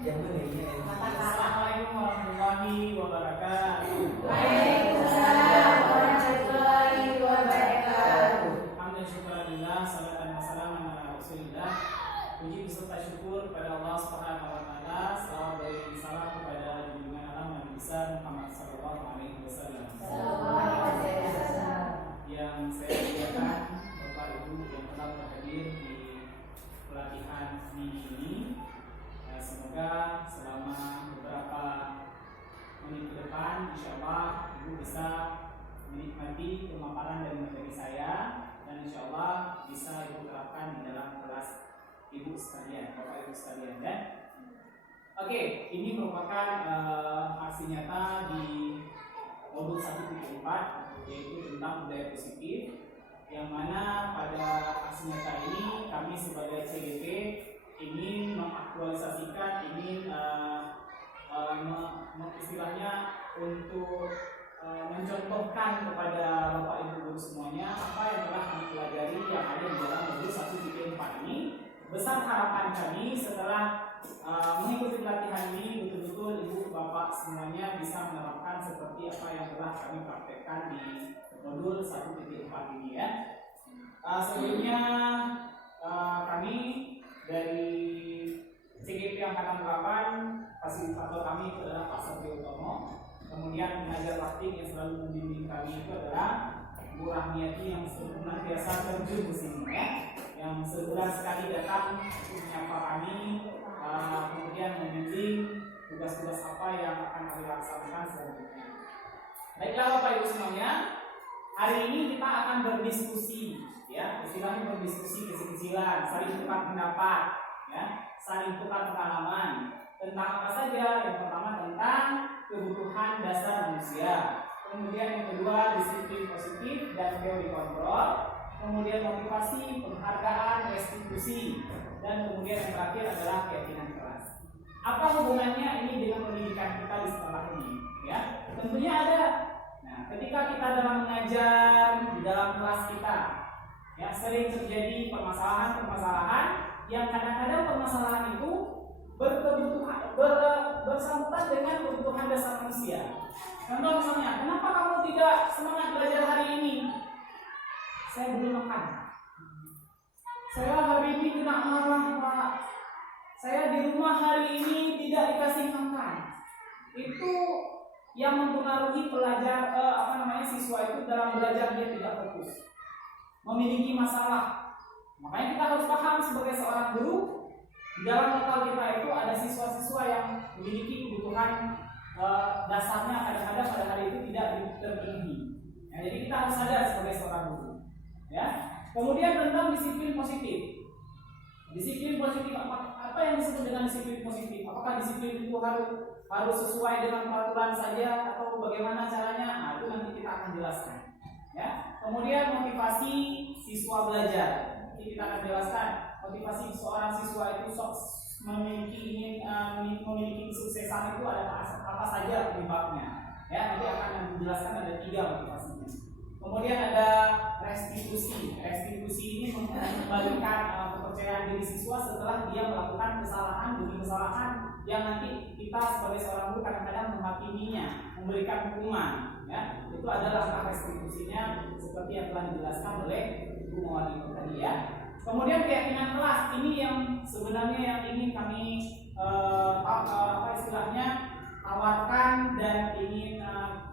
Assalamualaikum warahmatullahi wabarakatuh. Waalaikumsalam warahmatullahi wabarakatuh. Alhamdulillah, salatan wassalamu ala Rasulillah. Puji beserta syukur kepada Allah Subhanahu wa taala. Salawat dan salam kepada junjungan alam Nabi besar Muhammad sallallahu alaihi wasallam. Yang saya muliakan Bapak Ibu yang telah berhadir di pelatihan mini ini. Semoga selama beberapa menit ke depan insyaallah Ibu bisa menikmati pemaparan dari materi saya dan insyaallah bisa Ibu terapkan di dalam kelas Ibu sekalian, Bapak Ibu sekalian ya. Oke, ini merupakan aksi nyata di modul 1.4 yaitu tentang budaya positif, yang mana pada aksi nyata ini kami sebagai CGP ingin mengaktualisasikan, ingin istilahnya untuk mencontohkan kepada Bapak Ibu guru semuanya apa yang telah kami pelajari yang ada di dalam modul 1.4 ini. Besar harapan kami setelah mengikuti pelatihan ini betul-betul Ibu Bapak semuanya bisa menerapkan seperti apa yang telah kami praktekkan di modul 1.4 ini ya. Sebelumnya kami dari CGP Angkatan 8, fasilitator kami itu adalah Pak Satrio Utomo. Kemudian pengajar praktik yang selalu membimbing kami itu adalah Bu Rahmiati yang senantiasa terjun di sini ya, yang sebulan sekali datang untuk menyapa kami, kemudian membimbing tugas-tugas apa yang akan kami laksanakan selanjutnya. Baiklah Bapak Ibu semuanya, hari ini kita akan berdiskusi ya, istilahnya berdiskusi kecil-kecilan, saling tukar pendapat ya, saling tukar pengalaman tentang apa saja. Yang pertama tentang kebutuhan dasar manusia, kemudian yang kedua disiplin positif dan teori kontrol, kemudian motivasi, penghargaan, restitusi, dan kemudian yang terakhir adalah keyakinan keras. Apa hubungannya ini dengan pendidikan kita di sekolah ini ya? Tentunya ada. Nah, ketika kita dalam mengajar di dalam kelas kita ya, sering terjadi permasalahan-permasalahan yang kadang-kadang permasalahan itu bersangkutan dengan kebutuhan dasar manusia. Contoh misalnya, kenapa kamu tidak semangat belajar hari ini? Saya belum makan. Saya hari ini kena marah Pak. Saya di rumah hari ini tidak dikasih makan. Itu yang mempengaruhi siswa itu dalam belajar dia tidak fokus, memiliki masalah. Makanya kita harus paham sebagai seorang guru, di dalam lokal kita itu ada siswa-siswa yang memiliki kebutuhan dasarnya kadang-kadang pada hari itu tidak terpenuhi. Ya, jadi kita harus sadar sebagai seorang guru. Ya. Kemudian tentang disiplin positif. Disiplin positif apa yang disebut dengan disiplin positif? Apakah disiplin itu harus sesuai dengan peraturan saja atau bagaimana caranya? Nah, itu nanti kita akan jelaskan. Ya. Kemudian motivasi siswa belajar. Nanti kita akan jelaskan motivasi seorang siswa itu memiliki kesuksesan itu ada apa saja penyebabnya. Ya, nanti akan dijelaskan ada 3 motivasinya. Kemudian ada restitusi. Restitusi ini mengembalikan kepercayaan diri siswa setelah dia melakukan kesalahan demi kesalahan yang nanti kita sebagai seorang guru kadang-kadang menghakiminya, memberikan hukuman. Ya, itu adalah langkah restitusinya seperti yang telah dijelaskan oleh Bu Mawali tadi ya. Kemudian keyakinan kelas ini yang sebenarnya yang ingin kami tawarkan dan ingin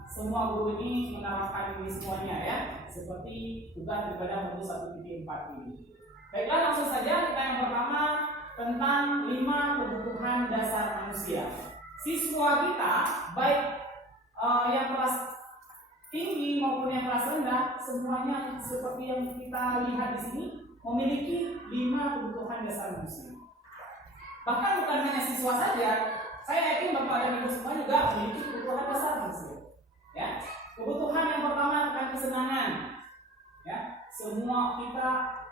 semua guru ini menerapkan ini semuanya ya, seperti tugas daripada modul 1.4 ini. Baiklah, langsung saja kita yang pertama tentang 5 kebutuhan dasar manusia. Siswa kita baik yang kelas tinggi maupun yang kelas rendah semuanya seperti yang kita lihat di sini memiliki 5 kebutuhan dasar manusia. Bahkan bukan hanya siswa saja, saya yakin Bapak dan Ibu semua juga memiliki kebutuhan dasar manusia. Ya, kebutuhan yang pertama tentang kesenangan. Ya, semua kita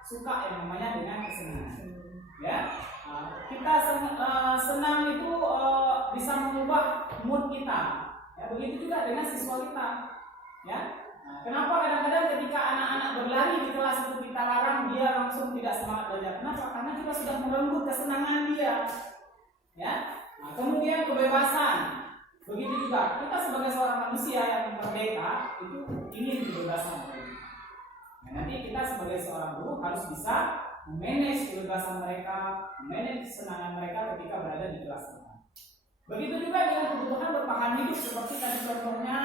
suka yang namanya dengan kesenangan. Ya, kita senang itu bisa mengubah mood kita. Ya, begitu juga dengan siswa kita. Ya. Kenapa kadang-kadang ketika anak-anak berlari di kelas itu kita larang, dia langsung tidak semangat belajar? Kenapa? Karena kita sudah merenggut kesenangan dia. Ya, Nah, kemudian kebebasan. Begitu juga kita sebagai seorang manusia yang merdeka itu ingin kebebasan. Nah, nanti kita sebagai seorang guru harus bisa memanage kebebasan mereka, memanage kesenangan mereka ketika berada di kelas kita. Begitu juga dengan kebutuhan bertahan hidup, seperti tadi contohnya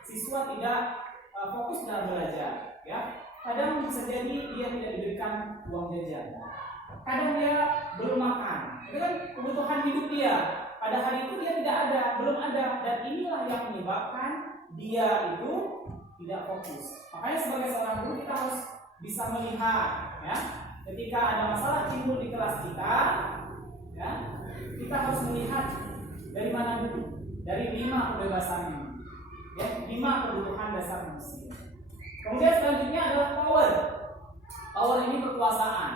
siswa tidak fokus dalam belajar, ya. Kadang bisa jadi dia tidak diberikan uang jajan, kadang dia belum makan, itu kan kebutuhan hidup dia. Pada hari itu dia tidak ada, belum ada, dan inilah yang menyebabkan dia itu tidak fokus. Makanya sebagai seorang guru kita harus bisa melihat, ya, ketika ada masalah timbul di kelas kita, ya, kita harus melihat dari mana dulu, dari 5 kebebasan ini, ya, 5 kebutuhan dasar manusia. Kemudian selanjutnya adalah power. Power ini kekuasaan,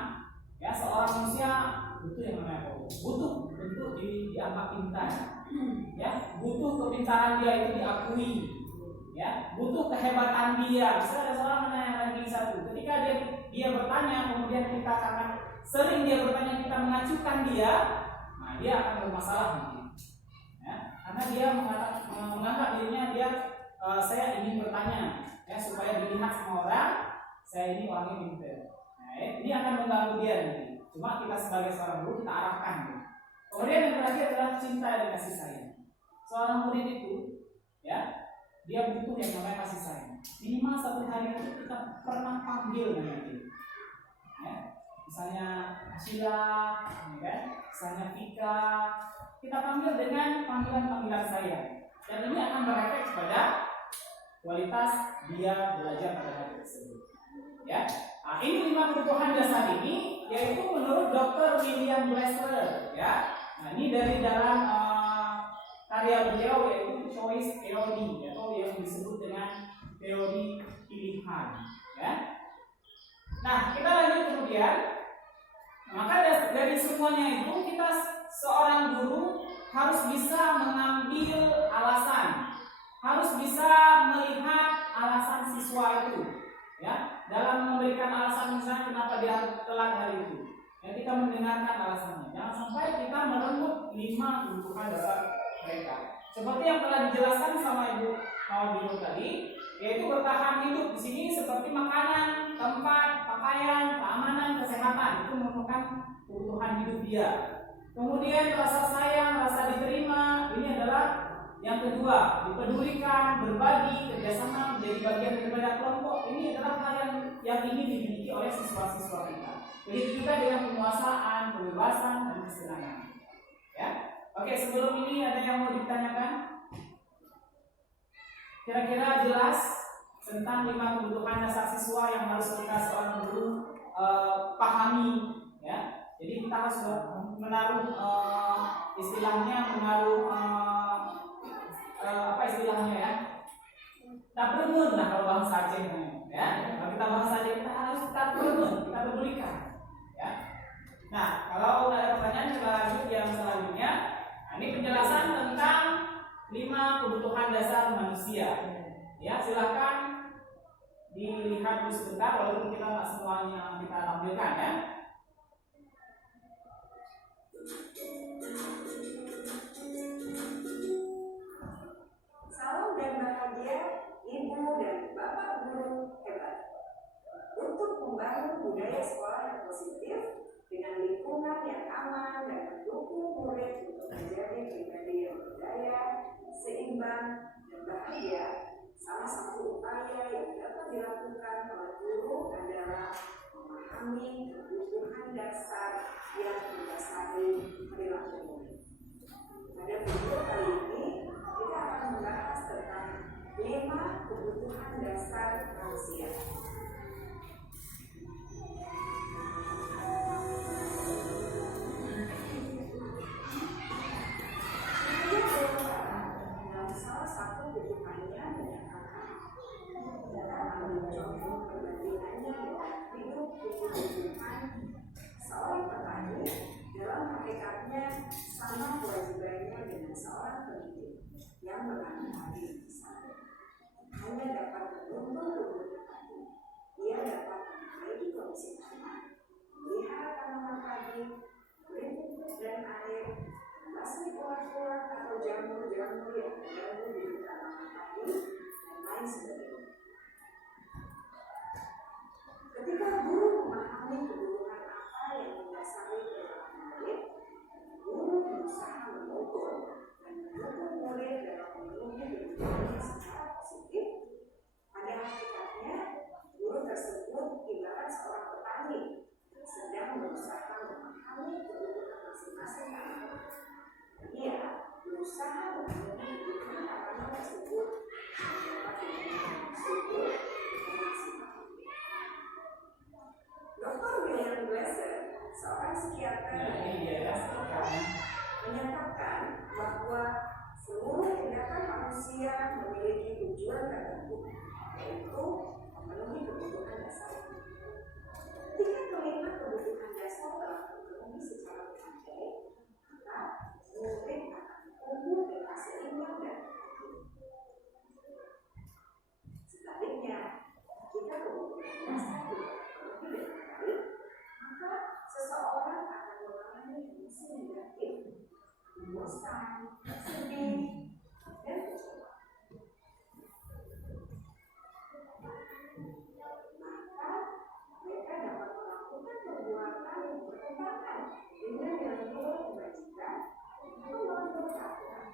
ya, seorang manusia butuh yang namanya power, butuh untuk dianggap pintar, ya, butuh kepintaran dia itu diakui, ya, butuh kehebatan dia. Misalnya ada seorang menanya ranking 1, ketika dia bertanya, kemudian kita akan sering dia bertanya, kita mengacukan dia, nah dia akan bermasalah mungkin, ya, karena dia menganggap dirinya saya ingin bertanya, ya, supaya dilihat sama orang, saya ini orangnya pintar. Nah, ini akan mengganggu dia nanti. Cuma kita sebagai seorang guru kita arahkan. Kemudian yang terakhir adalah cinta dan kasih sayang. Seorang murid itu, ya, dia butuh yang namanya kasih sayang. Minimal 1 hari itu kita pernah panggil dengan dia, ya. Misalnya Sheila, ya, misalnya Vika, kita panggil dengan panggilan-panggilan sayang. Dan ini akan berefek kepada kualitas dia belajar pada hari tersebut, ya. Nah, ini 5 kebutuhan dasar ini, yaitu menurut Dr. William Glasser, ya. Nah, ini dari dalam karya beliau, yaitu choice theory, atau yang disebut dengan teori pilihan, ya. Nah, kita lanjut kemudian. Maka dari semuanya itu kita seorang guru harus bisa mengambil alasan, harus bisa melihat alasan siswa itu, ya, dalam memberikan alasan misalnya kenapa dia telat hari itu, ya, kita mendengarkan alasannya. Jangan sampai kita merenggut 5 kebutuhan dasar mereka. Seperti yang telah dijelaskan sama Ibu Mawar tadi, yaitu bertahan hidup di sini seperti makanan, tempat, pakaian, keamanan, kesehatan, itu merupakan kebutuhan hidup dia. Kemudian rasa sayang, rasa diterima, ini adalah yang kedua, dipedulikan, berbagi, kerjasama, menjadi bagian daripada kelompok. Ini adalah hal yang ingin dimiliki oleh siswa-siswa kita. Begitu juga dengan penguasaan, kebebasan, dan kesenangan. Ya, oke. Sebelum ini ada yang mau ditanyakan? Kira-kira jelas tentang 5 kebutuhan dasar siswa yang harus kita seorang guru pahami, ya. Jadi kita harus menaruh istilahnya apa istilahnya, ya, tabrungun lah kalau bahasa Aceh, ya. Kalau kita bahasa Aceh kita harus tabrungun, kita pedulikan, ya. Nah, kalau ada pertanyaan kita lanjut yang selanjutnya. Nah, ini penjelasan tentang 5 kebutuhan dasar manusia, ya. Silakan dilihat dulu sebentar, walaupun kita nggak semuanya kita tampilkan, ya. Salam dan bahagia Ibu dan Bapak guru hebat. Untuk membangun budaya sekolah yang positif dengan lingkungan yang aman dan mendukung murid untuk menjadi pribadi yang berdaya, seimbang, dan bahagia, salah satu upaya yang dapat dilakukan oleh guru adalah memahami kebutuhan dasar yang mendasari perilaku murid. Pada video kali ini kita akan membahas tentang 5 kebutuhan dasar manusia. Dalam salah satu kebutuhannya menyatakan dalam ambil contoh perbandingannya dengan hidup kebutuhan seorang petani, dalam hakikatnya sama kewajibannya dengan seorang pendidik yang mengambil hari besar. Hanya dapat menuntun kebutuhan, ia dapat memperbaiki kondisi tanah, melihara tanaman padi, beri pupuk dan air, membasmi pola dalam kuliah, mengganggu di tanaman padi, dan lain sebagainya. Ketika guru memahami kebutuhan apa yang mendasari perilaku murid, guru berusaha mengukur dan mendukung murid dalam memenuhi kebutuhannya secara positif. Pada hakikatnya, guru tersebut ibarat seorang petani sedang berusaha memahami kebutuhan masing-masing tanaman. Ia berusaha memenuhi kebutuhan tanaman tersebut dapat diberikan subur dan maksimal. Dr. William Glasser, seorang psikiater dari Amerika Serikat, menyatakan bahwa seluruh tindakan manusia memiliki tujuan tertentu, yaitu memenuhi kebutuhan dasar. Ketika kelima kebutuhan dasar telah terpenuhi secara memadai, maka murid akan tumbuh dengan seimbang dan efektif. Sebaliknya, jika kebutuhan dasar tidak terpenuhi dengan baik, maka seseorang akan mengalami emosi negatif, bosan, sedih, dan kecewa. Maka mereka dapat melakukan perbuatan yang bertentangan dengan nilai-nilai kebajikan atau melanggar peraturan.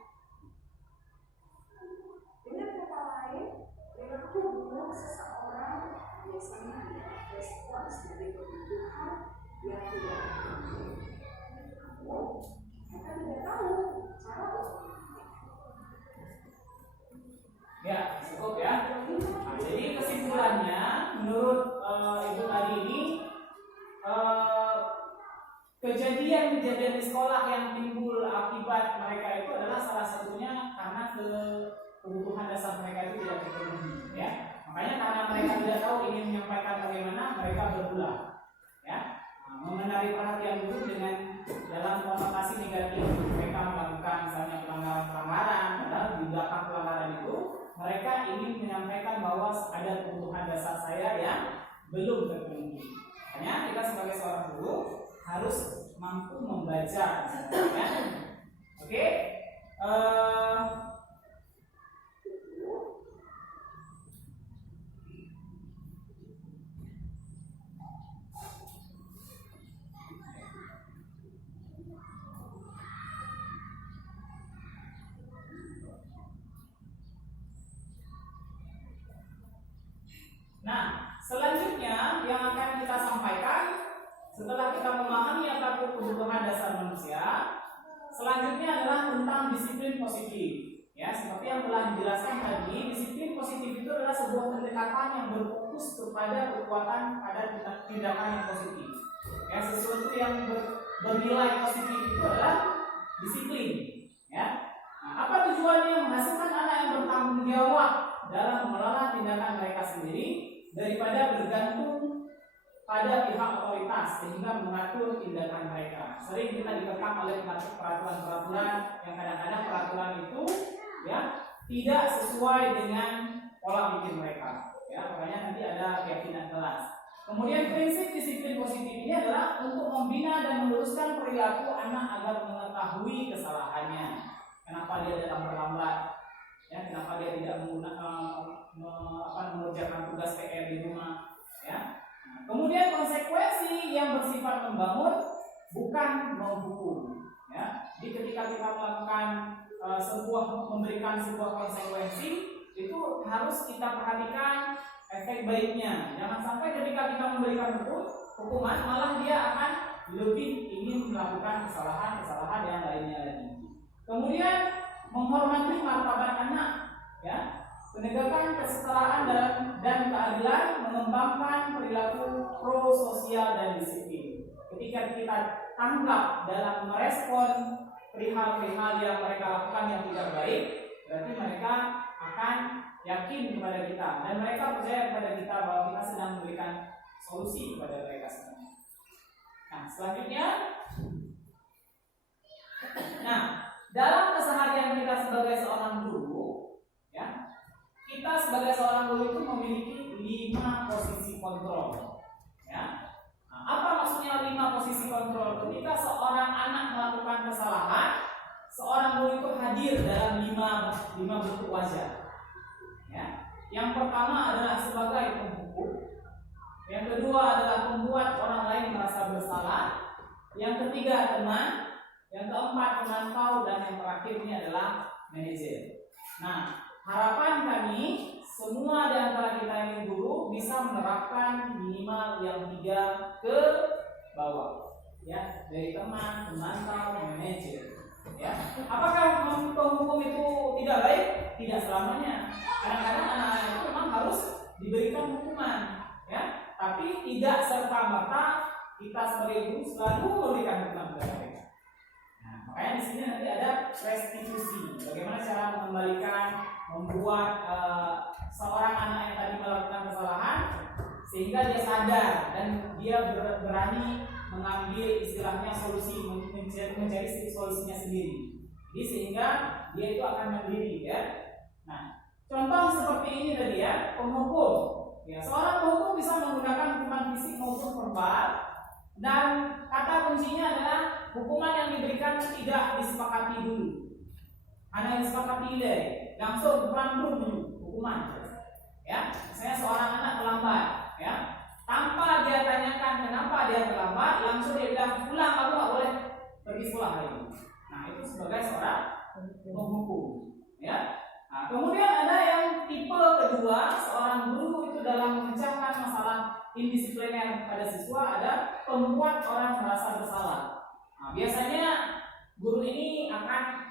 Dengan kata lain, perilaku buruk seseorang biasanya adalah respons dari kebutuhan yang tidak terpenuhi. Namun, mereka tidak tahu cara untuk memenuhinya. Ya, cukup ya. Nah, jadi kesimpulannya menurut Ibu tadi ini kejadian-kejadian di sekolah yang timbul akibat mereka itu adalah salah satunya karena kebutuhan dasar mereka itu tidak terpenuhi, ya. Makanya karena mereka tidak tahu ingin menyampaikan bagaimana, mereka berulah, ya. Menarik perhatian guru dengan dalam konotasi negatif. Mereka melakukan misalnya pelanggaran-pelanggaran, padahal di belakang pelanggaran itu mereka ingin menyampaikan bahwa ada kebutuhan dasar saya yang belum terpenuhi. Makanya kita sebagai seorang guru harus mampu membaca, ya. Oke. Nah, selanjutnya yang akan kita sampaikan setelah kita memahami apa kebutuhan dasar manusia, selanjutnya adalah tentang disiplin positif. Ya, seperti yang telah dijelaskan tadi, disiplin positif itu adalah sebuah pendekatan yang berfokus kepada kekuatan pada tindakan yang positif. Ya, sesuatu yang bernilai positif itu adalah disiplin. Ya, nah, apa tujuannya? Menghasilkan anak yang bertanggung jawab dalam mengelola tindakan mereka sendiri daripada bergantung pada pihak otoritas sehingga mengatur tindakan mereka. Sering kita dikekang oleh peraturan-peraturan yang kadang-kadang peraturan itu ya tidak sesuai dengan pola pikir mereka. Ya, makanya nanti ada keyakinan kelas. Kemudian prinsip disiplin positif ini adalah untuk membina dan meluruskan perilaku anak agar mengetahui kesalahannya. Kenapa dia datang terlambat? Ya, kenapa dia tidak mengerjakan tugas PR di rumah, ya. Nah, kemudian konsekuensi yang bersifat membangun bukan menghukum, ya. Jadi ketika kita melakukan memberikan sebuah konsekuensi itu harus kita perhatikan efek baiknya. Jangan sampai ketika kita memberikan hukuman malah dia akan lebih ingin melakukan kesalahan yang lainnya lagi. Kemudian menghormati martabat anak, ya. Penegakan kesetaraan dan keadilan, mengembangkan perilaku pro-sosial dan disiplin. Ketika kita tanggap dalam merespon perihal-perihal yang mereka lakukan yang tidak baik, berarti mereka akan yakin kepada kita dan mereka percaya kepada kita bahwa kita sedang memberikan solusi kepada mereka semua. Nah, selanjutnya, dalam keseharian kita sebagai seorang guru, ya, kita sebagai seorang guru itu memiliki 5 posisi kontrol, ya. Nah, apa maksudnya 5 posisi kontrol? Ketika seorang anak melakukan kesalahan, seorang guru itu hadir dalam lima bentuk wajah. Ya. Yang pertama adalah sebagai penghukum, yang kedua adalah membuat orang lain merasa bersalah, yang ketiga teman, yang keempat pemantau, dan yang terakhir ini adalah manajer. Nah, harapan kami semua di antara kita ini guru bisa menerapkan minimal yang 3 ke bawah, ya, dari teman, pemantau, manajer. Ya, apakah penghukum itu tidak baik? Tidak selamanya. Kadang-kadang anak-anak itu memang harus diberikan hukuman, ya, tapi tidak serta merta kita sebagai guru selalu memberikan hukuman kepada mereka. Nah, makanya di sini nanti ada restitusi. Bagaimana cara mengembalikan, membuat seorang anak yang tadi melakukan kesalahan sehingga dia sadar dan dia berani mengambil istilahnya solusi, mencari solusinya sendiri. Jadi sehingga dia itu akan mandiri, ya. Nah, contoh seperti ini tadi, ya, penghukum. Ya, seorang penghukum bisa menggunakan hukuman fisik maupun verbal, dan kata kuncinya adalah hukuman yang diberikan tidak disepakati dulu. Hanya disepakati deh, langsung berambung dulu hukuman. Ya, misalnya seorang anak terlambat, ya, tanpa dia tanyakan kenapa dia terlambat, langsung dia bilang pulang, kamu nggak boleh pergi sekolah hari ini. Nah, itu sebagai seorang penghukum, ya. Nah, kemudian ada yang tipe kedua, seorang guru itu dalam memecahkan masalah indisipliner pada siswa ada membuat orang merasa bersalah. Nah, biasanya guru ini akan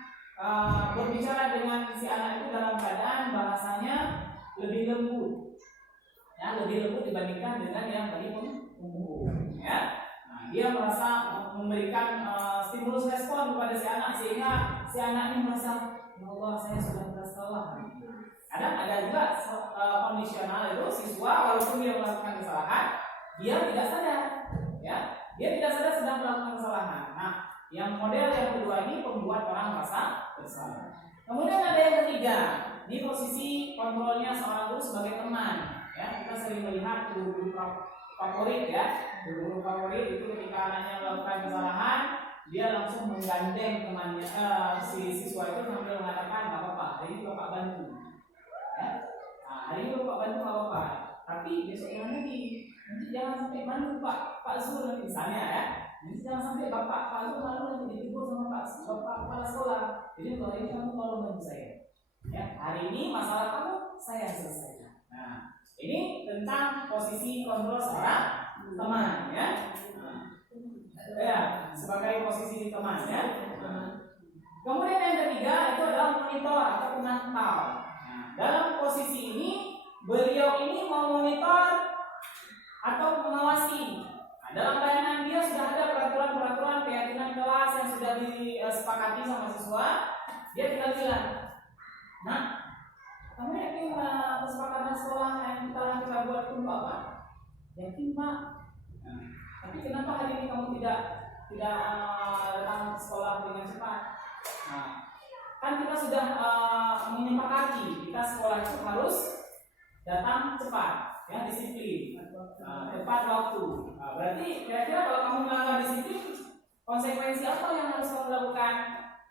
berbicara dengan si anak itu dalam keadaan bahasanya lebih lembut, ya, lebih lembut dibandingkan dengan yang tadi penghukum, ya. Nah, dia merasa memberikan stimulus respon kepada si anak sehingga si anak ini merasa, ya Allah, saya sudah bersalah. Kadang ada juga kondisional itu siswa walaupun dia melakukan kesalahan, dia tidak sadar, ya, dia tidak sadar sedang melakukan kesalahan. Nah, yang model yang kedua ini membuat orang merasa bersalah. Kemudian ada yang ketiga, di posisi kontrolnya seorang guru sebagai teman, ya. Kita sering melihat guru favorit, ya, guru favorit itu ketika anaknya melakukan kesalahan, dia langsung menggandeng temannya, si siswa itu sambil mengatakan, nggak apa-apa, hari ini bapak bantu, ya. Nah, hari ini bapak bantu nggak apa-apa, tapi besok yang nanti jangan sampai bantu Pak Zul nanti misalnya, ya. Jadi jangan sampai Pak Zul lalu nanti ditegur sama Bapak kepala sekolah. Jadi kalau ini kamu tolong bantu saya. Ya, hari ini masalah kamu saya selesaikan. Nah, ini tentang posisi kontrol seorang teman, ya. Nah, ya, sebagai posisi teman, ya. Kemudian yang ketiga itu adalah monitor atau pemantau. Nah, dalam posisi ini beliau ini memonitor atau mengawasi. Nah, dalam bayangan dia sudah ada peraturan-peraturan keyakinan kelas yang sudah disepakati sama siswa. Dia tinggal bilang, nah, kamu yakin kesepakatan sekolah yang kita buat itu apa? Yakin, Pak. Nah, tapi kenapa hari ini kamu tidak datang ke sekolah dengan cepat? Nah, kan kita sudah menyepakati kita sekolah itu harus datang cepat, ya, disiplin, tepat waktu. Nah, berarti kira-kira kalau kamu melanggar disiplin, konsekuensi apa yang harus kamu lakukan?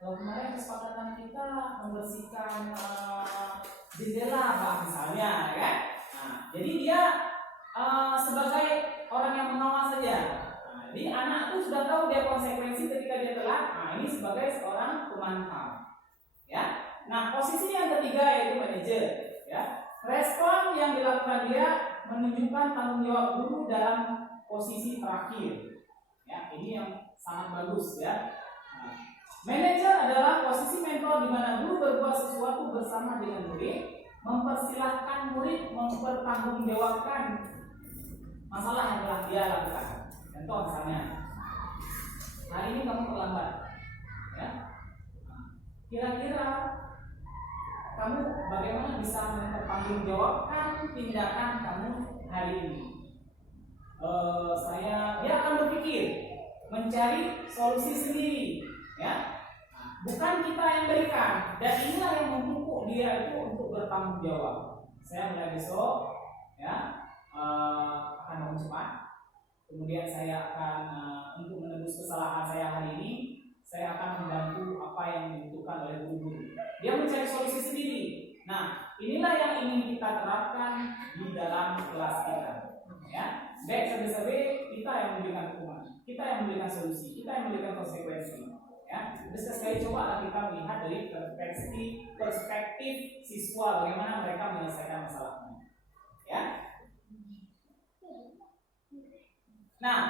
Kalau kemarin kesepakatan kita membersihkan jendela, Pak, misalnya, ya kan? Nah, jadi dia sebagai orang yang mengawal saja. Nah, jadi anak itu sudah tahu dia konsekuensi ketika dia telat. Nah, ini sebagai seorang pemantau, ya. Nah, posisi yang ketiga yaitu manajer, ya. Respon yang dilakukan dia menunjukkan tanggung jawab guru dalam posisi terakhir. Ya, ini yang sangat bagus, ya. Nah, manajer adalah posisi mentor di mana guru berbuat sesuatu bersama dengan murid, mempersilahkan murid mempertanggungjawabkan masalah yang telah dia lakukan. Contoh misalnya, hari ini kamu terlambat, ya. Kira-kira kamu bagaimana bisa mempertanggungjawabkan tindakan kamu hari ini? Dia akan berpikir, mencari solusi sendiri, ya. Bukan kita yang berikan, dan inilah yang memupuk dia itu untuk bertanggung jawab. Saya mulai besok, ya, akan bangun cepat. Kemudian saya akan untuk menebus kesalahan saya hari ini, saya akan membantu apa yang dia mencari solusi sendiri. Nah, inilah yang ingin kita terapkan di dalam kelas kita. Ya, baik sampai kita yang memberikan hukuman, kita yang memberikan solusi, kita yang memberikan konsekuensi. Ya, terus sekali coba kita melihat dari perspektif siswa bagaimana mereka menyelesaikan masalahnya. Ya. Nah,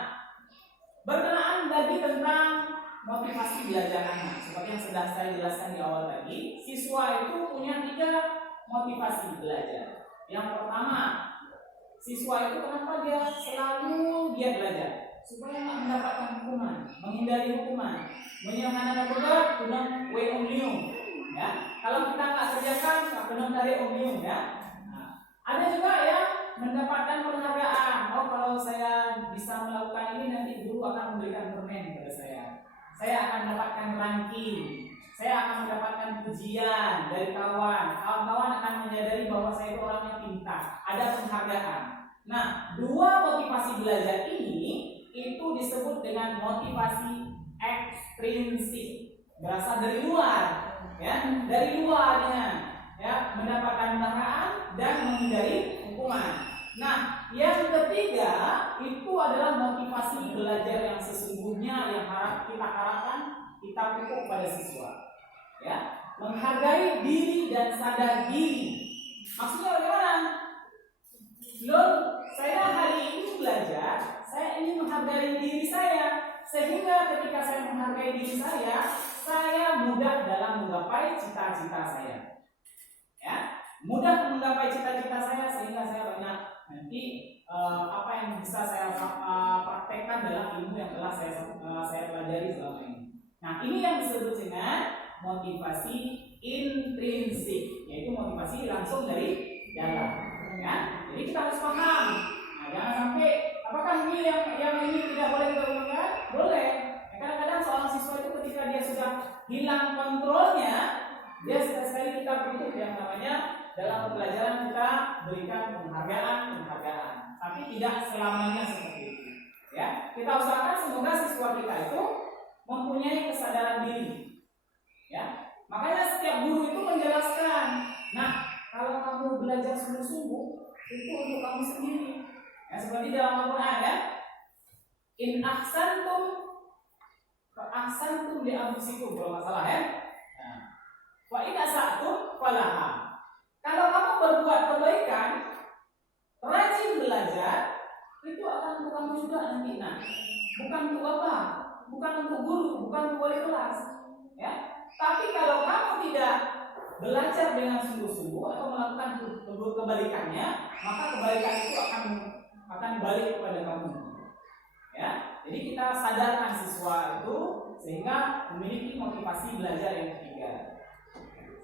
berkenaan tadi tentang motivasi belajar anak, seperti yang sudah saya jelaskan di awal tadi, siswa itu punya 3 motivasi belajar. Yang pertama, siswa itu kenapa dia selalu giat belajar? Supaya nggak mendapatkan hukuman, menghindari hukuman, menyangana berat, kunang weomlium. Ya, kalau kita nggak kerjakan, nggak kunang dari omlium ya. Nah, ada juga yang mendapatkan penghargaan. Oh, kalau saya bisa melakukan ini nanti guru akan memberikan permen kepada saya. Saya akan mendapatkan ranking. Saya akan mendapatkan pujian dari kawan. Kawan-kawan akan menyadari bahwa saya itu orang yang pintar. Ada penghargaan. Nah, 2 motivasi belajar ini itu disebut dengan motivasi ekstrinsik, berasal dari luar, ya, dari luarnya, ya, mendapatkan penghargaan dan menghindari hukuman. Nah, yang ketiga itu adalah motivasi belajar yang sesungguhnya yang kita harapkan kita pupuk pada siswa, ya, menghargai diri dan sadar diri. Maksudnya bagaimana? Loh, saya hari ini belajar, saya ingin menghargai diri saya, sehingga ketika saya menghargai diri saya mudah dalam menggapai cita-cita saya. Ya, mudah menggapai cita-cita saya sehingga saya banyak nanti apa yang bisa saya praktekkan dalam ilmu yang telah saya pelajari selama ini. Nah, ini yang disebut dengan motivasi intrinsik, yaitu motivasi langsung dari dalam. Ya, jadi kita harus paham. Nah, jangan sampai apakah ini yang ini tidak boleh kita gunakan? Boleh. Ya, kadang-kadang seorang siswa itu ketika dia sudah hilang kontrolnya, dia sekali kita butuh yang namanya dalam pelajaran kita berikan penghargaan. Tapi tidak selamanya seperti itu. Ya, kita usahakan semoga siswa kita itu mempunyai kesadaran diri. Ya, makanya setiap guru itu menjelaskan. Nah, kalau kamu belajar sungguh-sungguh itu untuk kamu sendiri. Ya, seperti dalam Al-Quran ya. In ahsantum fa ahsantum li anfusikum, kalau nggak salah ya. Nah, wa in asatum falaha. Kalau kamu berbuat kebaikan, rajin belajar, itu akan untuk kamu juga nanti. Nah, bukan untuk apa? Bukan untuk guru, bukan untuk wali kelas. Ya. Tapi kalau kamu tidak belajar dengan sungguh-sungguh atau melakukan kebalikannya, maka kebaikan itu akan balik kepada kamu. Ya, jadi kita sadarkan siswa itu sehingga memiliki motivasi belajar yang ketiga.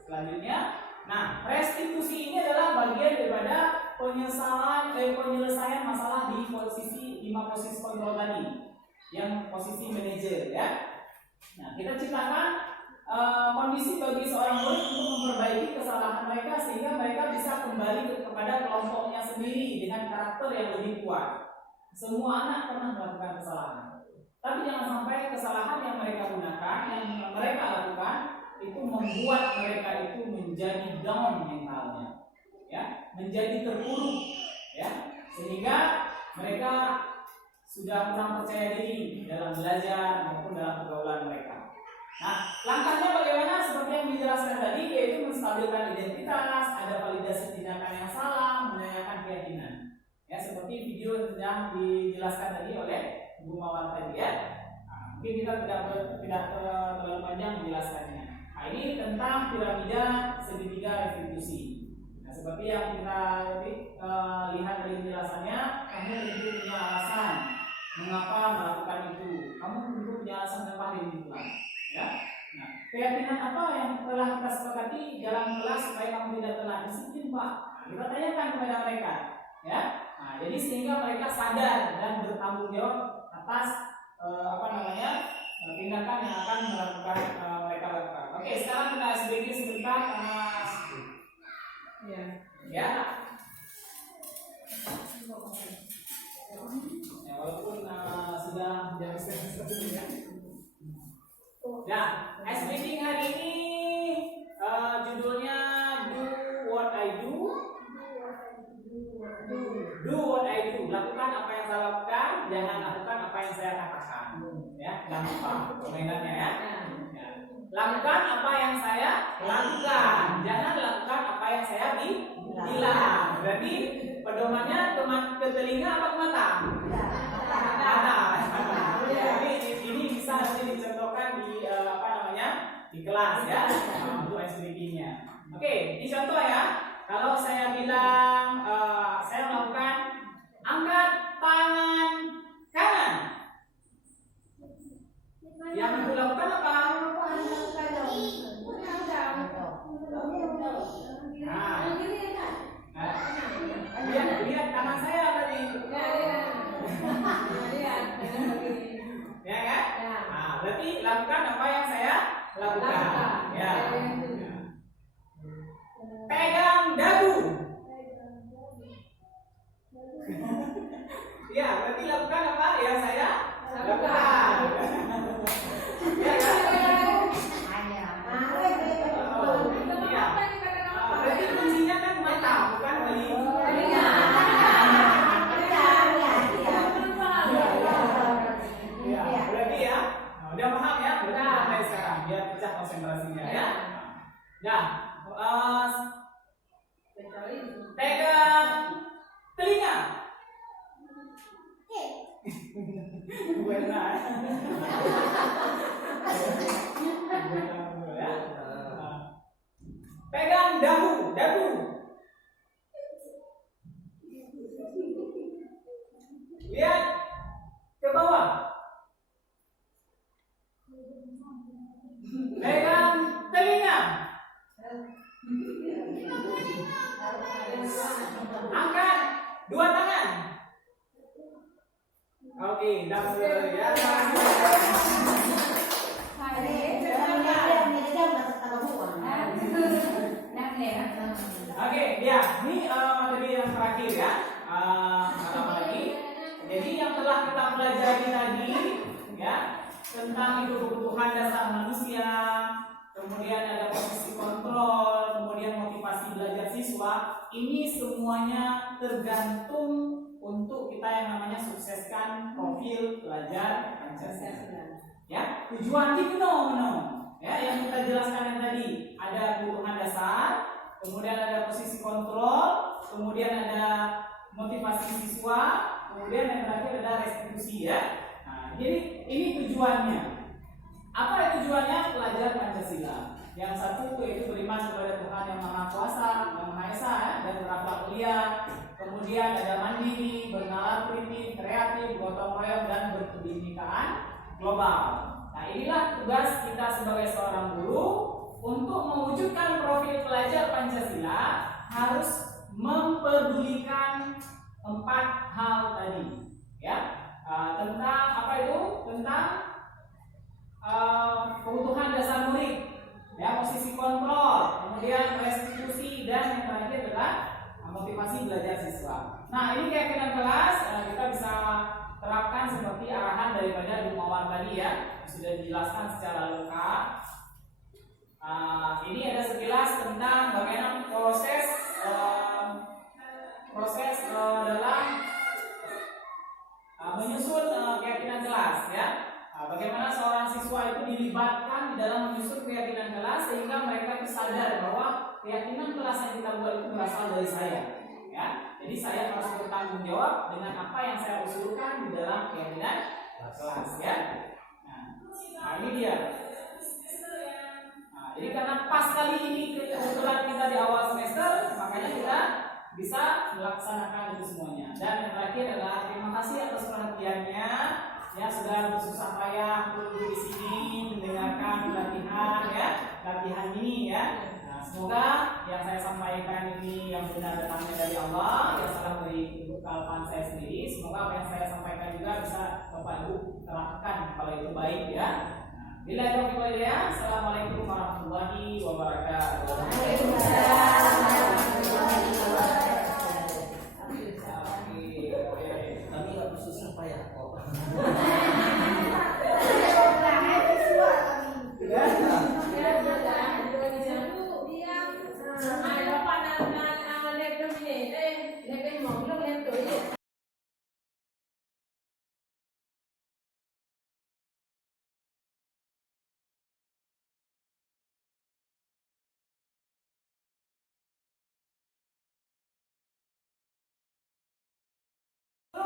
Selanjutnya, nah, restitusi ini adalah bagian daripada penyelesaian masalah di posisi 5 posisi kontrol tadi, yang posisi manajer ya. Nah, kita ciptakan kondisi bagi seorang murid untuk memperbaiki kesalahan mereka sehingga mereka bisa kembali kepada kelompoknya sendiri dengan karakter yang lebih kuat. Semua anak pernah melakukan kesalahan, tapi jangan sampai kesalahan yang mereka gunakan, yang mereka lakukan itu membuat mereka itu menjadi down mentalnya, ya, menjadi terpuruk, ya, sehingga mereka sudah kurang percaya diri dalam belajar maupun dalam pergaulan mereka. Nah, langkahnya bagaimana? Seperti yang dijelaskan tadi, yaitu menstabilkan identitas, ada validasi tindakan yang salah, menanyakan keyakinan. Ya, seperti video yang sudah dijelaskan tadi oleh Bu Mawar tadi ya. Nah, mungkin kita tidak terlalu panjang menjelaskannya. Nah, ini tentang piramida segitiga restitusi. Nah, seperti yang kita lihat dari penjelasannya, kamu tentu punya alasan mengapa melakukan itu. Kamu tentu punya alasan mengapa dilakukan. Ya, nah, keyakinan apa yang telah kita sepakati dalam kelas supaya kamu tidak telah disiplin, Pak? Nah, kita tanyakan kepada mereka, ya. Nah, jadi sehingga mereka sadar dan bertanggung jawab atas tindakan yang akan mereka lakukan. Oke, sekarang kita sedikit sebentar ya. Ya, walaupun sudah jam setengah ya. Ya, ice breaking hari ini mainannya ya. Ya. Lakukan apa yang saya lakukan, jangan lakukan apa yang saya bilang. Berarti pedomannya ke telinga apa ke mata? Mata. Ya, ini bisa nanti dicontohkan di di kelas ya, untuk SPP-nya. Oke, ini contoh ya. Kalau saya bilang saya melakukan angkat tangan kanan, yang aku lakukan apa? Lihat tangan saya tadi. Ya kan? Nah, berarti lakukan apa yang saya lakukan. Ya. Pegang dagu. Ya, berarti lakukan apa yang saya lakukan. Ya kan? Berarti kuncinya kan mata, bukan telinga. Ya, berarti ya. Udah paham ya? Berarti mulai sekarang biar pecah konsentrasinya ya. Nah, pegang telinga. Benar. Pegang dagu. Lihat ke bawah. Pegang telinga. Angkat dua tangan. Oke, dagu ya. Oke, ya, ini materi yang terakhir ya. Apa lagi? Jadi yang telah kita pelajari tadi ya, tentang itu kebutuhan dasar manusia, kemudian ada posisi kontrol, kemudian motivasi belajar siswa, ini semuanya tergantung untuk kita yang namanya sukseskan profil pelajar Pancasila. Ya, tujuan ya, yang kita jelaskan yang tadi, ada kebutuhan dasar, kemudian ada posisi kontrol, kemudian ada motivasi siswa, kemudian yang terakhir ada restitusi ya. Nah, jadi ini tujuannya. Apa tujuannya pelajar Pancasila? Yang satu yaitu beriman kepada Tuhan yang Maha Kuasa, yang Maha Esa ya, dan berakhlak mulia. Kemudian ada mandiri, bernalar kritis, kreatif, gotong royong, dan berkebinekaan global. Nah, inilah tugas kita sebagai seorang guru untuk mewujudkan profil pelajar Pancasila, harus mempedulikan 4 hal tadi ya. Tentang apa itu? Tentang kebutuhan dasar murid ya, posisi kontrol, kemudian restitusi, dan yang terakhir adalah motivasi belajar siswa. Nah, ini keyakinan kelas kita bisa terapkan seperti arahan daripada Bu Mawar tadi ya, sudah dijelaskan secara lengkap. Ini ada sekilas tentang bagaimana proses dalam menyusun keyakinan kelas ya. Bagaimana seorang siswa itu dilibatkan di dalam menyusun keyakinan kelas sehingga mereka itu sadar bahwa keyakinan kelas yang kita buat itu berasal dari saya ya. Jadi saya harus bertanggung jawab dengan apa yang saya usulkan di dalam keyakinan kelas ya. Nah, ini dia. Jadi karena pas kali ini kebetulan kita di awal semester, makanya kita bisa melaksanakan itu semuanya. Dan yang terakhir adalah terima kasih atas perhatiannya yang sudah bersusah payah duduk di sini mendengarkan latihan ini ya. Nah, semoga yang saya sampaikan ini yang benar datangnya dari Allah, yang salah dari kekalpan saya sendiri. Semoga apa yang saya sampaikan juga bisa Bapak Ibu terapkan kalau itu baik ya. Bila ya, assalamualaikum warahmatullahi wabarakatuh. Kami nggak bersusah payah kok.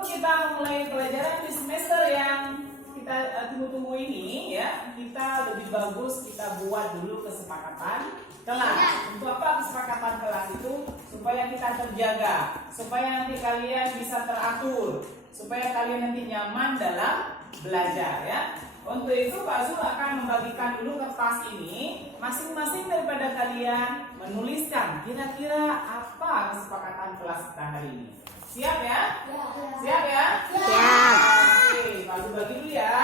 kita memulai pelajaran di semester yang kita tunggu-tunggu ini ya, kita lebih bagus kita buat dulu kesepakatan kelas. Untuk apa kesepakatan kelas itu? Supaya kita terjaga, supaya nanti kalian bisa teratur, supaya kalian nanti nyaman dalam belajar ya. Untuk itu Pak Zul akan membagikan dulu kertas ini, masing-masing daripada kalian menuliskan kira-kira apa kesepakatan kelas kita hari ini. Siap ya? Siap ya? Siap. Oke, Pak Zul bagi dulu ya.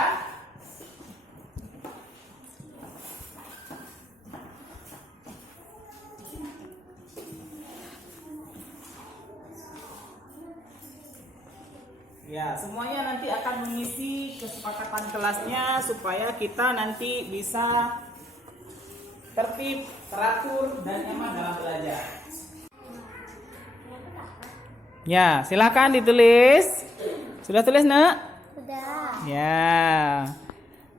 Ya, semuanya nanti akan mengisi kesepakatan kelasnya supaya kita nanti bisa tertib, teratur, dan nyaman dalam belajar. Ya, silakan ditulis. Sudah tulis, Nak? Sudah. Ya.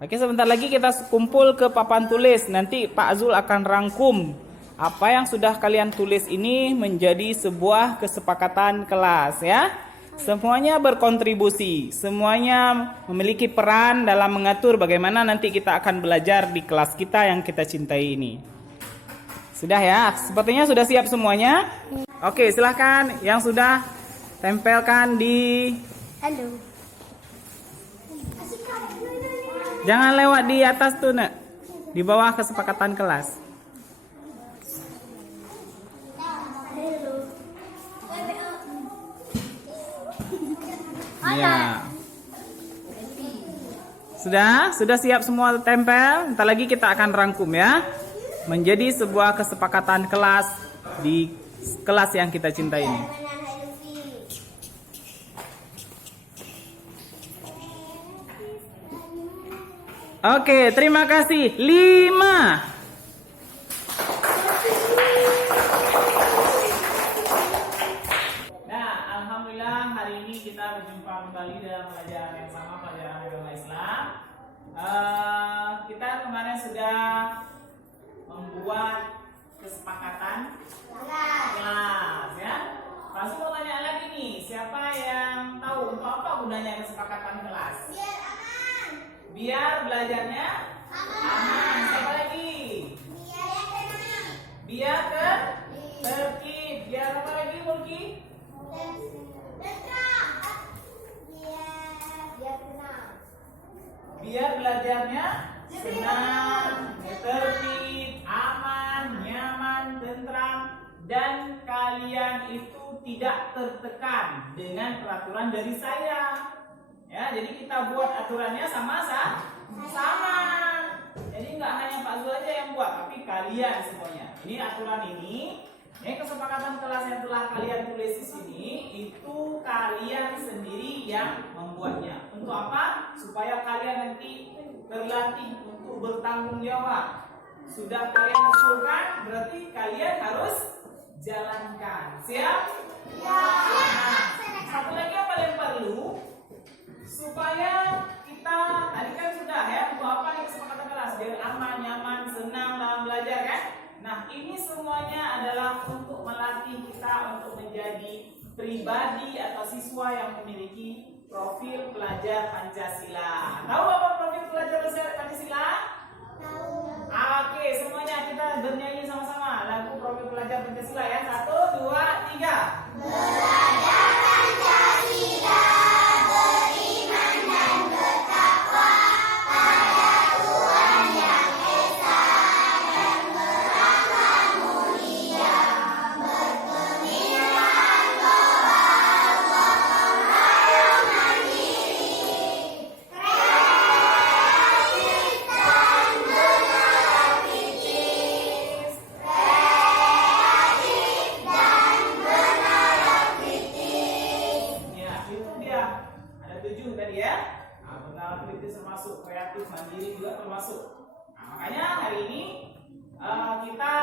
Oke, sebentar lagi kita kumpul ke papan tulis. Nanti Pak Zul akan rangkum apa yang sudah kalian tulis ini menjadi sebuah kesepakatan kelas ya. Semuanya berkontribusi, semuanya memiliki peran dalam mengatur bagaimana nanti kita akan belajar di kelas kita yang kita cintai ini. Sudah ya? Sepertinya sudah siap semuanya? Oke, silahkan yang sudah tempelkan di... Halo. Jangan lewat di atas tuh, Nak. Di bawah kesepakatan kelas. Ya. Sudah siap semua tempel. Ntar lagi kita akan rangkum ya. Menjadi sebuah kesepakatan kelas di kelas yang kita cintai ini. Oke, terima kasih. 5. Nah, alhamdulillah hari ini kita berjumpa kembali dalam pelajaran yang sama, pelajaran agama Islam. Kita kemarin sudah membuat kesepakatan kelas ya. Pasti mau tanya lagi nih, siapa yang tahu untuk apa gunanya kesepakatan kelas? Biar belajarnya aman. Siapa lagi? Biar tertib. Biar apa lagi, Mulki? Biar belajarnya senang, tertib, aman, nyaman, tentram, dan kalian itu tidak tertekan dengan peraturan dari saya. Ya, jadi kita buat aturannya sama. Jadi nggak hanya Pak Zul aja yang buat, tapi kalian semuanya. Ini aturan ini, kesepakatan kelas yang telah kalian tulis di sini itu kalian sendiri yang membuatnya. Untuk apa? Supaya kalian nanti terlatih untuk bertanggung jawab. Sudah kalian usulkan, berarti kalian harus jalankan. Siap? Ya. Nah, satu lagi yang paling perlu supaya kita tadi kan sudah ya, untuk apa nih kesepakatan kelas biar aman, nyaman, senang dalam belajar kan? Nah, ini semuanya adalah untuk melatih kita untuk menjadi pribadi atau siswa yang memiliki profil pelajar Pancasila. Tahu apa profil pelajar Pancasila? Tahu. Oke, semuanya kita bernyanyi sama-sama lagu profil pelajar Pancasila ya. 1, 2, 3. Belajar Pancasila. Mandiri juga termasuk. Nah, makanya hari ini kita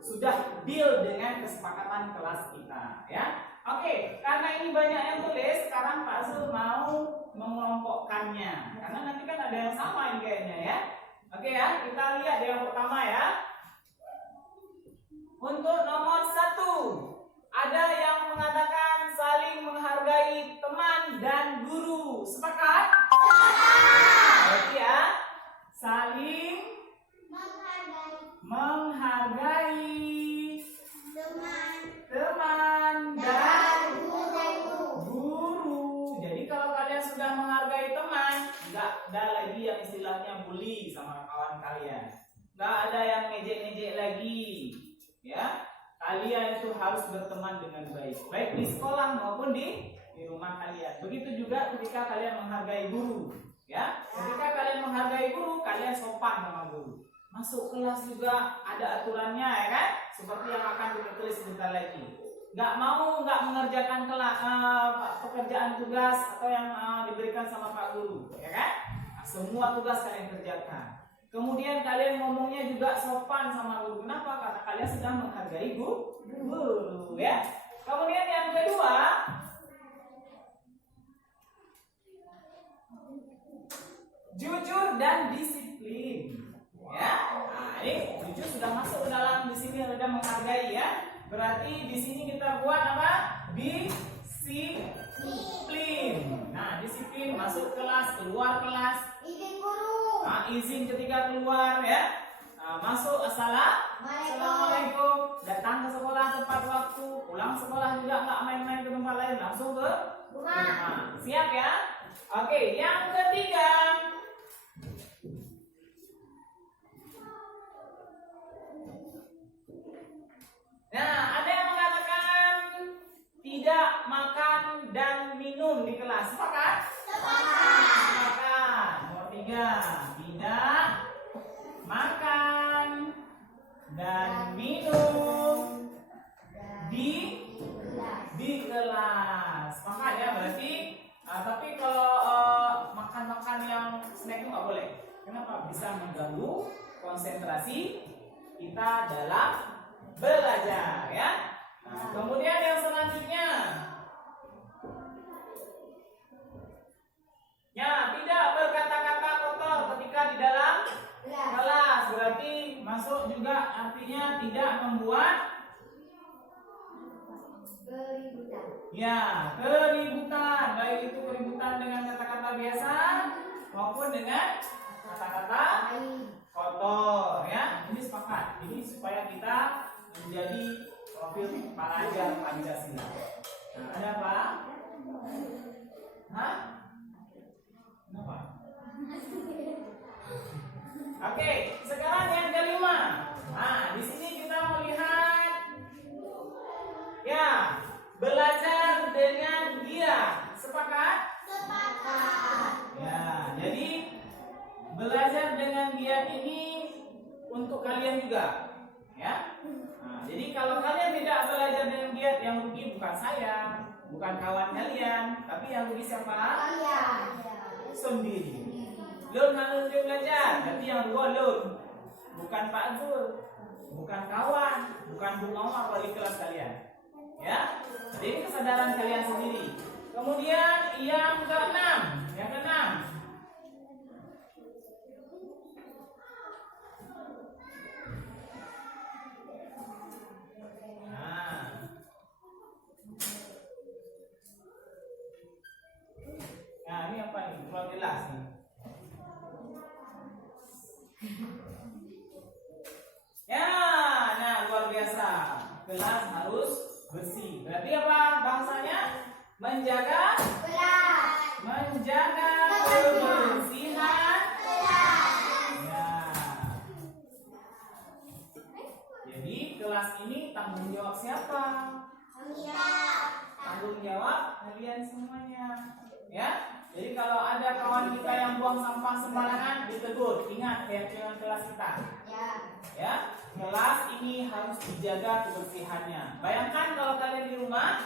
sudah deal dengan kesepakatan kelas kita, ya. Oke, karena ini banyak yang tulis, sekarang Pak Zul mau mengelompokkannya. Karena nanti kan ada yang sama ini kayaknya ya. Oke ya, kita lihat yang pertama ya. Untuk nomor 1, ada yang mengatakan saling menghargai teman dan sama kawan kalian. Nggak ada yang ngejek-ngejek lagi, ya. Kalian itu harus berteman dengan baik, baik di sekolah maupun di rumah kalian. Begitu juga ketika kalian menghargai guru, ya. Ketika kalian menghargai guru, kalian sopan sama guru. Masuk kelas juga ada aturannya, ya kan? Seperti yang akan kita tulis sebentar lagi. Nggak mengerjakan pekerjaan tugas atau yang diberikan sama Pak Guru, ya kan? Nah, semua tugas kalian kerjakan. Kemudian kalian ngomongnya juga sopan sama guru. Kenapa? Karena kalian sedang menghargai guru, ya. Kemudian yang kedua, jujur dan disiplin, ya. Nah, ini jujur sudah masuk ke dalam di sini, sudah menghargai, ya. Berarti di sini kita buat apa? Disiplin. Nah, disiplin masuk kelas, keluar kelas. Izin guru. Nah, izin ketika keluar, ya. Nah, masuk assalamualaikum. Datang ke sekolah tepat waktu. Pulang sekolah juga nggak main-main ke tempat lain, langsung ke rumah. Siap ya? Oke, yang ketiga. Nah, ada yang mengatakan tidak makan dan minum di kelas. Sepakat? Sepakat. Nomor 3, tidak makan dan minum di kelas. Sepakat ya, berarti. Tapi kalau makan-makan yang snack itu nggak boleh. Kenapa? Bisa mengganggu konsentrasi kita dalam belajar, ya. Nah, kemudian yang selanjutnya, ya, tidak berkata-kata kotor ketika di dalam kelas. Berarti masuk juga artinya tidak membuat Keributan. ya keributan, baik itu keributan dengan kata-kata biasa maupun dengan kata-kata kotor, ya. Ini sepakat. Ini supaya kita menjadi profil pelajar Pancasila. Nah, ada apa? Hah? Kenapa? Oke, sekarang yang kelima. Nah, di sini kita melihat, ya, belajar dengan giat. Sepakat? Sepakat. Ya, jadi belajar dengan giat ini untuk kalian juga, ya. Nah, jadi kalau kalian tidak belajar dengan giat, yang rugi bukan saya, bukan kawan kalian, tapi yang rugi siapa? Kalian. Sendiri. Lun harus belajar, jadi yang dua lun, bukan Pak Zul, bukan kawan, bukan Bu Mawar kalau di kelas kalian, ya. Jadi ini kesadaran kalian sendiri. Kemudian yang keenam, Nah, ini apa nih? Belum jelas nih. Ya, nah luar biasa. Kelas harus bersih. Berarti apa bahasanya? Menjaga kebersihan. Ya. Jadi kelas ini tanggung jawab siapa? Tanggung jawab kalian semuanya. Ya. Jadi kalau ada kawan kita yang buang sampah sembarangan, ditegur. Ingat keyakinan kelas kita. Ya, kelas ini harus dijaga kebersihannya. Bayangkan kalau kalian di rumah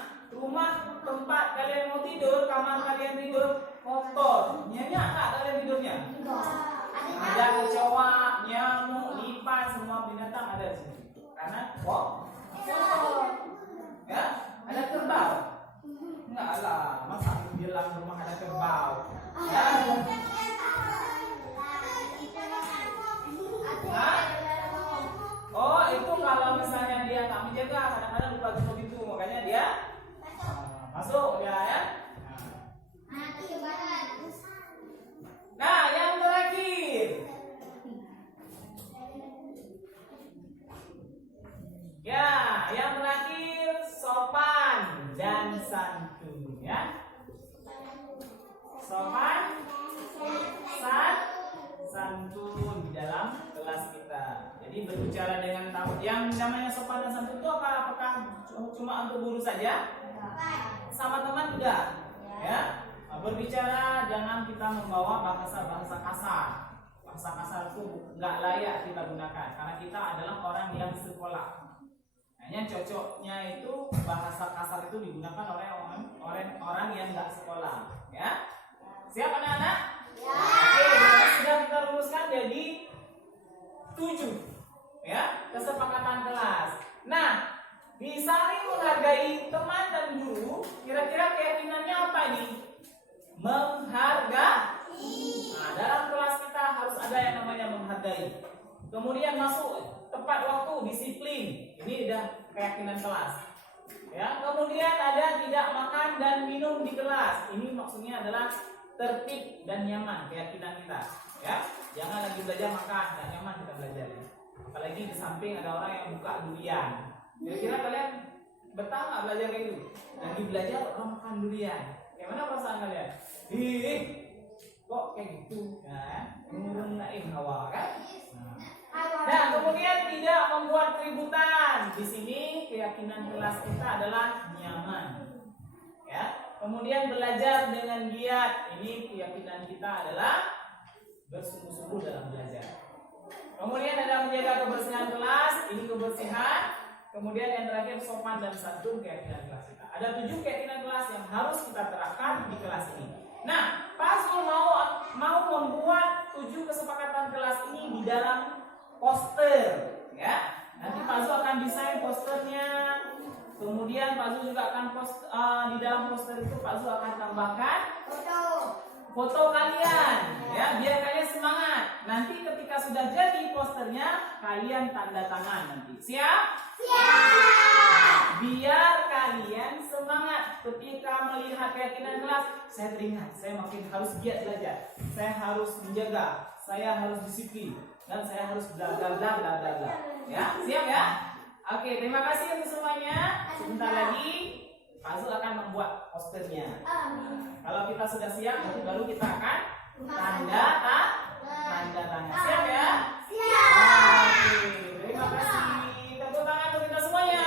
tempat kalian mau tidur, kamar kalian tidur kotor. Nyenyak nggak kalian tidurnya? Ada kecoa, nyamuk, lipat, semua binatang ada di sini. Karena kotor. Ya, ada kerbau. Enggak lah, masa bilang rumah ada kerbau? Ya. Nah, oh itu kalau misalnya dia tak menjaga, kadang-kadang lupa gitu, makanya dia masuk ya. Nah, yang terakhir, ya, yang terakhir sopan dan santun, ya. Sopan, santun. berbicara dengan tamu. Yang namanya sopan dan santun itu apakah cuma untuk guru saja? Sama teman juga, ya. Berbicara jangan kita membawa bahasa-bahasa kasar. Bahasa kasar itu nggak layak kita gunakan karena kita adalah orang yang sekolah. Hanya cocoknya itu bahasa kasar itu digunakan oleh orang yang nggak sekolah, ya. Siap anak-anak? Ya. Oke, berarti sudah kita rumuskan jadi 7, ya, kesepakatan kelas. Nah, di saling menghargai teman dan guru, kira-kira keyakinannya apa ini? Menghargai. Nah, dalam kelas kita harus ada yang namanya menghargai. Kemudian masuk tepat waktu, disiplin. Ini udah keyakinan kelas. Ya, kemudian ada tidak makan dan minum di kelas. Ini maksudnya adalah tertib dan nyaman, keyakinan kita. Ya, jangan lagi belajar makan, nggak nyaman kita belajar. Apalagi di samping ada orang yang buka durian. Kira-kira kalian betah nggak belajar kayak gitu? Lagi belajar orang makan durian. Gimana perasaan kalian? Ih, kok kayak gitu? Ya, ngurung-ngurung hawa kan? Nah, kemudian tidak membuat keributan. Di sini keyakinan kelas kita adalah nyaman. Ya. Kemudian belajar dengan giat. Ini keyakinan kita adalah bersungguh-sungguh dalam belajar. Kemudian ada menjaga kebersihan kelas. Ini kebersihan. Kemudian yang terakhir sopan dan santun, keyakinan kelas kita. Ada 7 keyakinan kelas yang harus kita terapkan di kelas ini. Nah, Pak Zul mau membuat 7 kesepakatan kelas ini di dalam poster, ya. Nanti Pak Zul akan desain posternya. Kemudian Pak Zul juga akan di dalam poster itu Pak Zul akan tambahkan foto kalian, ya, biar kalian semangat. Nanti ketika sudah jadi posternya, kalian tanda tangan nanti. Siap? Siap. Biar kalian semangat ketika melihat keyakinan kelas. Saya teringat, saya makin harus giat belajar. Saya harus menjaga, saya harus disiplin, dan saya harus bla bla bla bla bla. Ya, siap ya? Oke, terima kasih untuk semuanya. Sebentar lagi Pak Zul akan membuat posternya. Kalau kita sudah siap, nanti baru kita akan tanda tangan. Siap ya? Siap. Oke, terima kasih. Tepuk tangan untuk kita semuanya.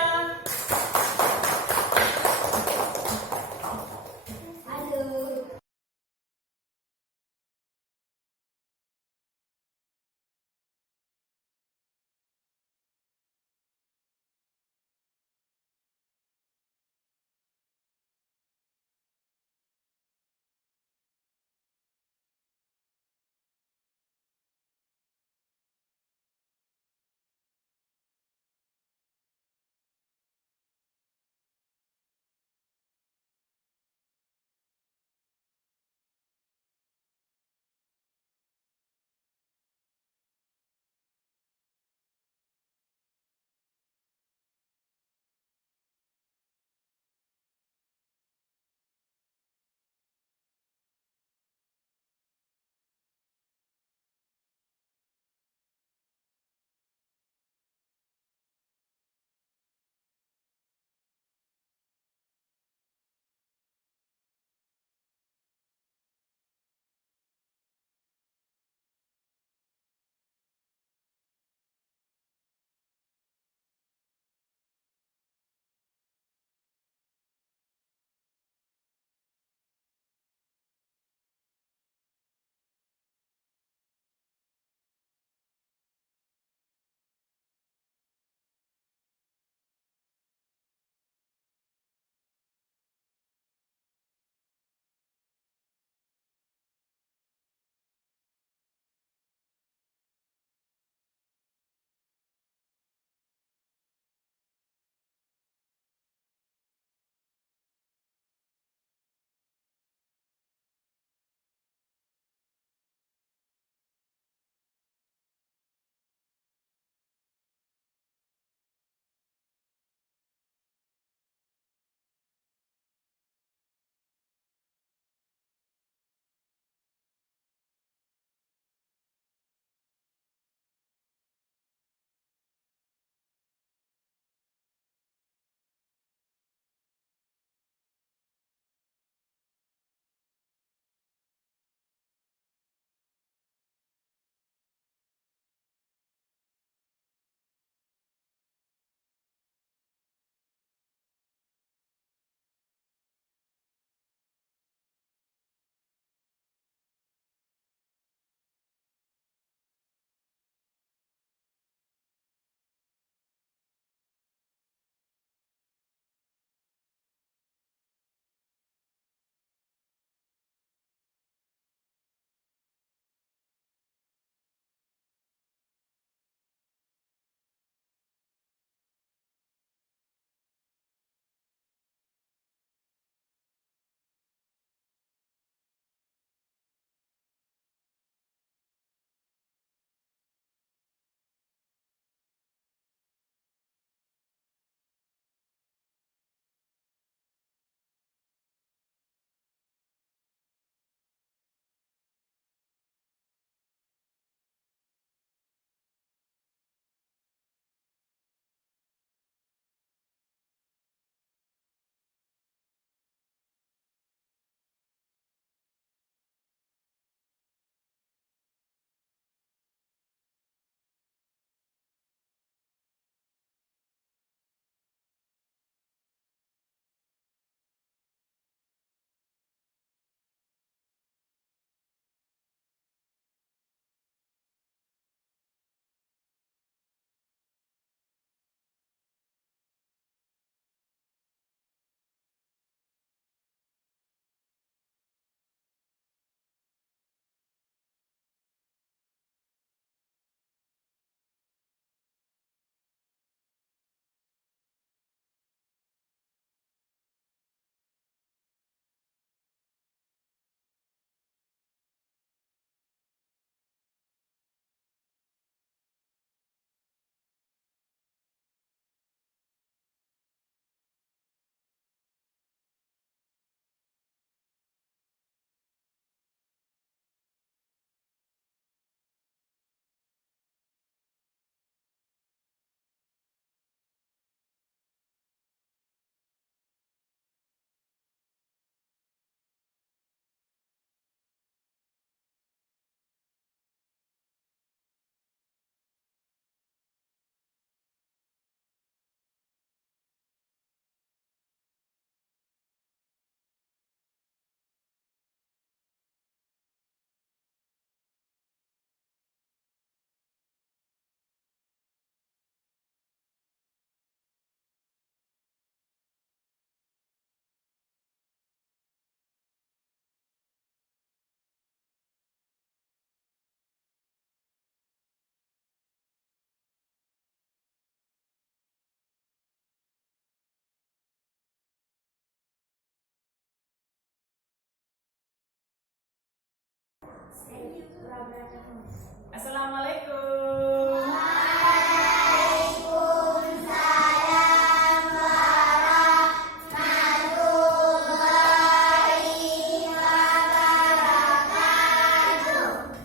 Assalamualaikum.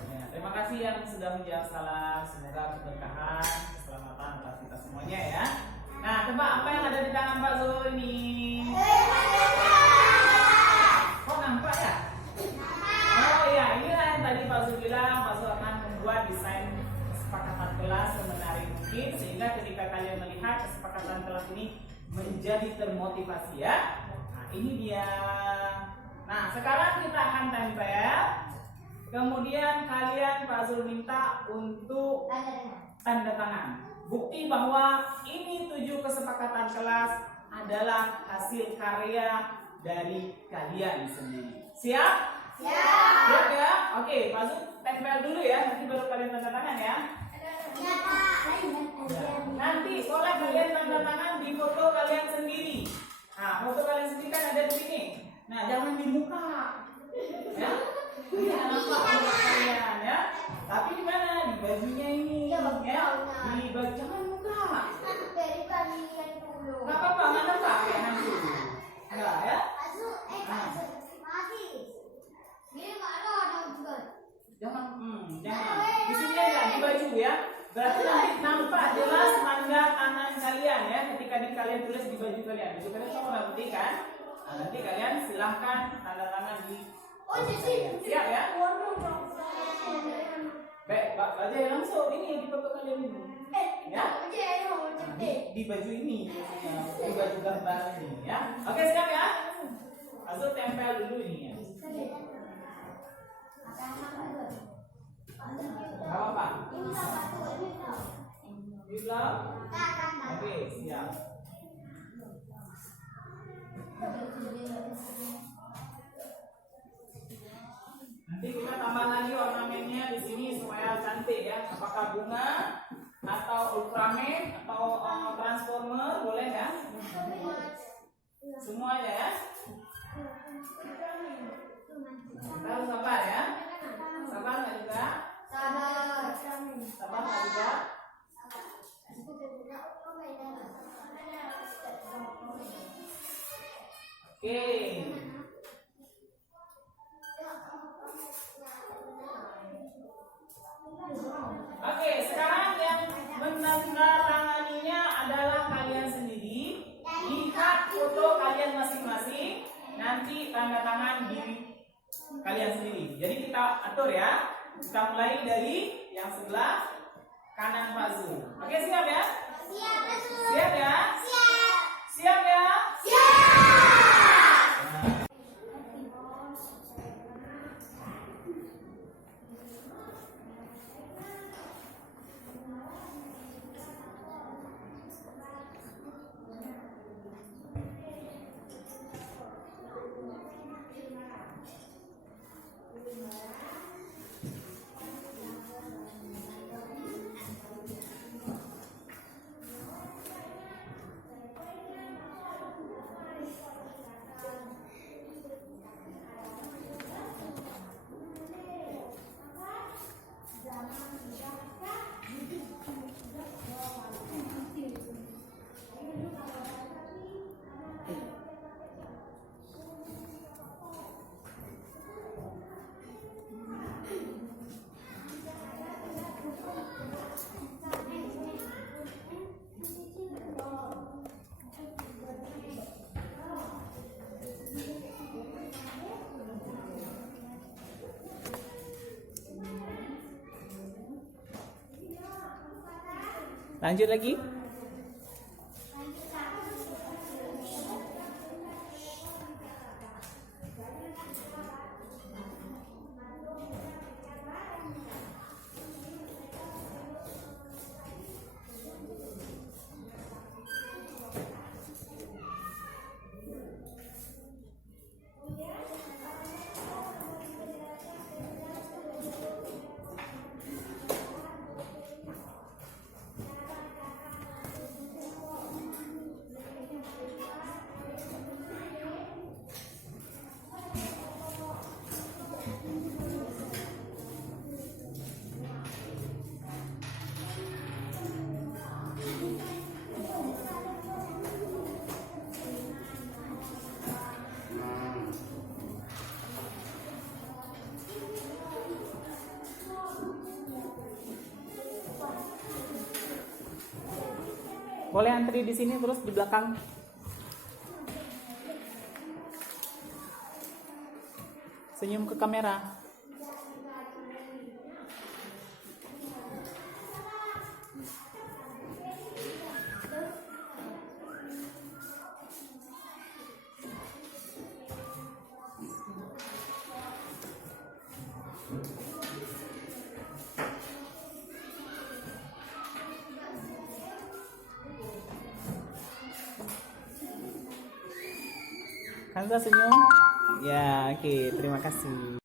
Ya, terima kasih yang sudah menjawab salam. Semoga keberkahan, keselamatan atas kita semuanya ya. Nah, tebak apa yang ada di tangan Pak Zul ini? Oh, nampak ya? Oh iya, inilah yang tadi Pak Zul bilang. Pak Zul akan membuat desain kesepakatan kelas semenarik mungkin, sehingga ketika kalian melihat kesepakatan kelas ini menjadi termotivasi ya. Nah, ini dia. Nah, sekarang kita akan tempel. Kemudian kalian Pak Zul minta untuk tanda tangan. Bukti bahwa ini 7 kesepakatan kelas adalah hasil karya dari kalian sendiri. Siap? Siap ya? Oke, Pak Zul tempel dulu ya, nanti baru kalian tanda tangan ya. Nanti boleh kalian tanda tangan di foto kalian sendiri. Nah, foto kalian sendiri kan ada di sini. Nah, jangan di muka. Ya. Ini nampak foto kalian ya. Tapi di mana? Di bajunya ini ya. Di baju jangan muka. Enggak apa-apa, enggak nampak ya nanti. Enggak ya? Jangan. Di sini aja di baju ya. Berarti nanti nampak jelas tanda tangan kalian ya ketika kalian tulis di baju kalian. Baju kalian semua warna putih kan? Nah, nanti kalian silahkan tanda tangan di baju kalian. Siap ya? Baik, Pak Raja langsung ini di foto kalian ini. Ya? Nah, di baju ini, di baju gambar ini ya. Oke, siap ya? Langsung tempel dulu ini ya. Gak apa-apa. Bilang. Oke, siap. Nanti kita tambah lagi ornamennya di sini supaya cantik ya. Apakah bunga atau Ultraman atau Transformer boleh ya? Semuanya ya. Kita harus sabar ya. Sabar nggak juga? Sabar nggak juga? Oke. Oke, sekarang yang menandatanganinya adalah kalian sendiri. Lihat foto kalian masing-masing. Nanti tanda tangan di kalian sendiri. Jadi kita atur ya. Kita mulai dari yang sebelah kanan Pak Zul. Oke, siap ya? Siap ya? Siap ya? Lanjut lagi. Boleh antri di sini terus di belakang. Senyum ke kamera. Kanza senyum. Ya, oke, terima kasih.